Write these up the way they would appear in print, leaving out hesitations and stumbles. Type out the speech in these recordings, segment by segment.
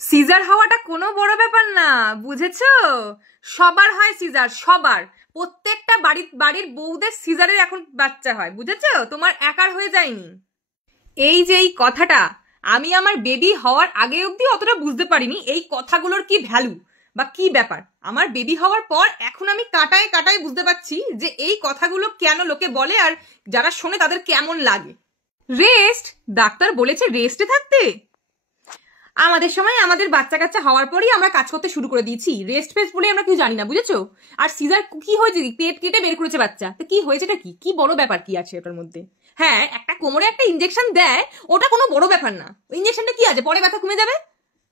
Caesar হওয়াটা কোনো বড় ব্যাপার না, বুঝেছো? সবার হয় সিজার, সবার। প্রত্যেকটা বাড়ির বউদের সিজারের এখন বাচ্চা হয়, বুঝেছো? তোমার একার হয়ে যায়নি। এই যে এই কথাটা আমি আমার বেবি হওয়ার আগে অবধি অতটা বুঝতে পারিনি, এই কথাগুলোর কি ভ্যালু বা কি ব্যাপার। আমার বেবি হওয়ার পর এখন আমি কাটায় কাটায় বুঝতে পারছি যে এই কথাগুলো কেন লোকে বলে আর যারা শোনে তাদের কেমন লাগে। রেস্ট? ডাক্তার বলেছে রেস্টে থাকতে? আমাদের সময় আমাদের বাচ্চা কাচ্চা হওয়ার পরই আমরা কাজ করতে শুরু করে দিয়েছি, রেস্ট ফেস্ট বলে আমরা কিছু জানি না, বুঝেছো? আর সিজার কি হয়েছে? পেট কেটে বের করেছে বাচ্চা, তো কি হয়েছেটা কি বড় ব্যাপার কি আছে ওটার মধ্যে? হ্যাঁ, একটা কোমরে একটা ইনজেকশন দেয়, ওটা কোনো বড় ব্যাপার না। ইনজেকশনটা কি আছে, পরে ব্যথা কমে যাবে?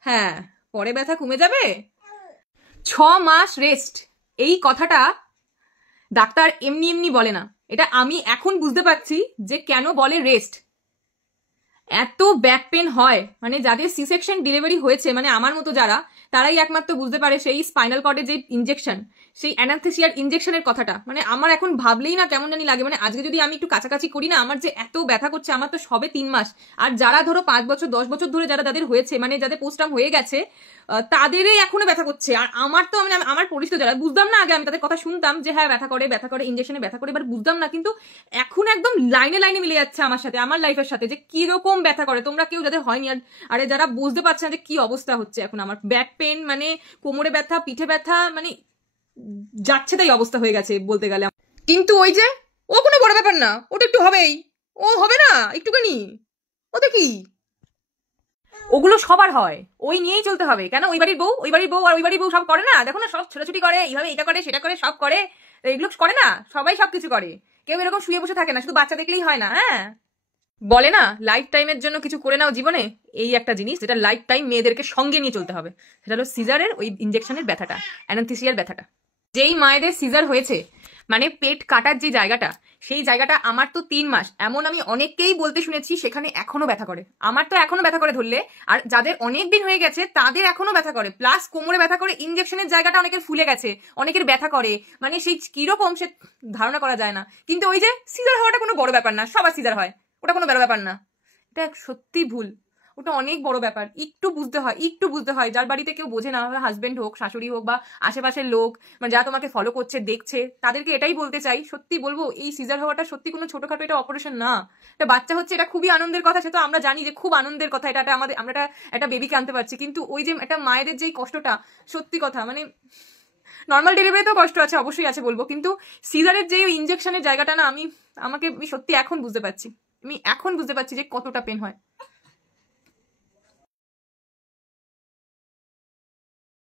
হ্যাঁ, পরে ব্যথা কমে যাবে। 6 মাস রেস্ট, এই কথাটা ডাক্তার এমনি এমনি বলে না। এটা আমি এখন বুঝতে পারছি যে কেন বলে রেস্ট। এত ব্যাক পেন হয়, মানে যাদের সি সেকশন ডেলিভারি হয়েছে, মানে আমার মতো যারা, তারাই একমাত্র বুঝতে পারে সেই স্পাইনাল কর্ডের যে ইনজেকশন, সেই অ্যানাস্থেসিয়ার ইনজেকশনের কথাটা। মানে আমার এখন ভাবলেই না কেমন জানি লাগে। মানে আজকে যদি আমি একটু কাছাকাছি করি না, আমার যে এত ব্যথা করছে। আমার তো সবে 3 মাস। আর যারা ধরো 5 বছর 10 বছর ধরে যাদের হয়েছে, মানে যাদের পোস্টটার্ম হয়ে গেছে, তাদেরই এখনো ব্যথা করছে। আর আমার তো মানে আমার পরিচিত যারা, বুঝতাম না আগে, আমি তাদের কথা শুনতাম যে হ্যাঁ ব্যথা করে ইনজেকশনে ব্যথা করে, এবার বুঝতাম না। কিন্তু এখন একদম লাইনে লাইনে মিলে যাচ্ছে আমার সাথে, আমার লাইফের সাথে, যে কিরকম ব্যথা করে। তোমরা কেউ যাদের হয়নি আরে যারা বুঝতে পারছে না যে কি অবস্থা হচ্ছে এখন আমার। ব্যাক পেন, মানে কোমরে ব্যথা, পিঠে ব্যথা, মানে যাচ্ছে তাই অবস্থা হয়ে গেছে বলতে গেলে। কিন্তু ওই যে ও কোনো বড় ব্যাপার না, ওটা একটু হবেই। ও হবে না একটুখানি, ওটা কি? ওগুলো সবার হয়, ওই নিয়েই চলতে হবে। কেন? ওই বাড়ির বউ আর ওই বাড়ির বউ সব করে না? দেখো না, সব ছোটাছুটি করে, এইভাবে এটা করে সেটা করে সব করে। এগুলো করে না? সবাই সবকিছু করে। কেউ এরকম শুয়ে বসে থাকে না, শুধু বাচ্চা দেখলেই হয় না। হ্যাঁ, বলে না লাইফ টাইমের জন্য কিছু করে নাও জীবনে, এই একটা জিনিস যেটা লাইফ টাইম মেয়েদেরকে সঙ্গে নিয়ে চলতে হবে। সেটা হলো সিজারের ওই ইনজেকশনের ব্যথাটা, অ্যানাস্থেসিয়ার ব্যথাটা। যেই মায়েদের সিজার হয়েছে, মানে পেট কাটার যে জায়গাটা, সেই জায়গাটা আমার তো 3 মাস, এমন আমি অনেককেই বলতে শুনেছি সেখানে এখনো ব্যথা করে। আমার তো এখনো ব্যথা করে ধরলে, আর যাদের অনেক দিন হয়ে গেছে তাদের এখনো ব্যথা করে, প্লাস কোমরে ব্যথা করে, ইনজেকশনের জায়গাটা অনেকের ফুলে গেছে, অনেকের ব্যথা করে। মানে সেই কিরকম সে ধারণা করা যায় না। কিন্তু ওই যে সিজার হওয়াটা কোনো বড় ব্যাপার না, সবার সিজার হয়, ওটা কোনো বড় ব্যাপার না। এটা সত্যি ভুল, ওটা অনেক বড় ব্যাপার। একটু বুঝতে হয়। যার বাড়িতে কেউ বোঝে না, হাজবেন্ড হোক, শাশুড়ি হোক, বা আশেপাশের লোক, মানে যারা তোমাকে ফলো করছে, দেখছে, তাদেরকে এটাই বলতে চাই, সত্যি বলবো, এই সিজার হওয়াটা সত্যি কোনো ছোটখাটো এটা অপারেশন না। একটা বাচ্চা হচ্ছে, এটা খুবই আনন্দের কথা। সে তো আমরা জানি যে খুব আনন্দের কথা, এটা আমাদের, আমরা একটা বেবিকে আনতে পারছি। কিন্তু ওই যে একটা মায়েদের যেই কষ্টটা, সত্যি কথা, মানে নর্মাল ডেলিভারিতেও কষ্ট আছে, অবশ্যই আছে বলবো, কিন্তু সিজারের যে ইনজেকশনের জায়গাটা না, আমি সত্যি এখন বুঝতে পারছি, যে কতটা পেন হয়।